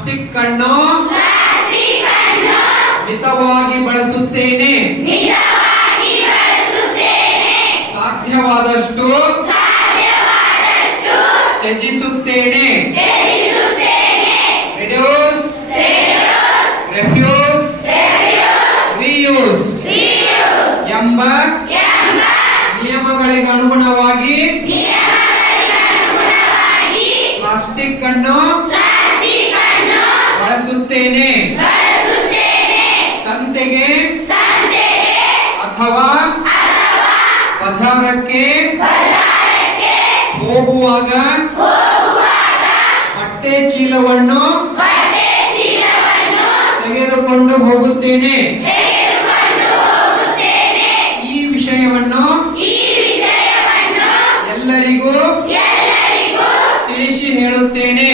Plastic ಅನ್ನು ಮಿತವಾಗಿ ಬಳಸುತ್ತೇನೆ. ಸಾಧ್ಯವಾದಷ್ಟು ತ್ಯಜಿಸುತ್ತೇನೆ. ರಿಡ್ಯೂಸ್, ರೆಫ್ಯೂಸ್, ರೀಯೂಸ್ ಎಂಬ ನಿಯಮಗಳಿಗೆ ಅನುಗುಣವಾಗಿ ಪ್ಲಾಸ್ಟಿಕ್ ಅನ್ನು ಬಳಸುತ್ತೇನೆ. ಸಂತೆಗೆ ಅಥವಾ ಬಜಾರಕ್ಕೆ ಹೋಗುವಾಗ ಬಟ್ಟೆ ಚೀಲವನ್ನು ತೆಗೆದುಕೊಂಡು ಹೋಗುತ್ತೇನೆ. ಈ ವಿಷಯವನ್ನು ಎಲ್ಲರಿಗೂ ತಿಳಿಸಿ ಹೇಳುತ್ತೇನೆ.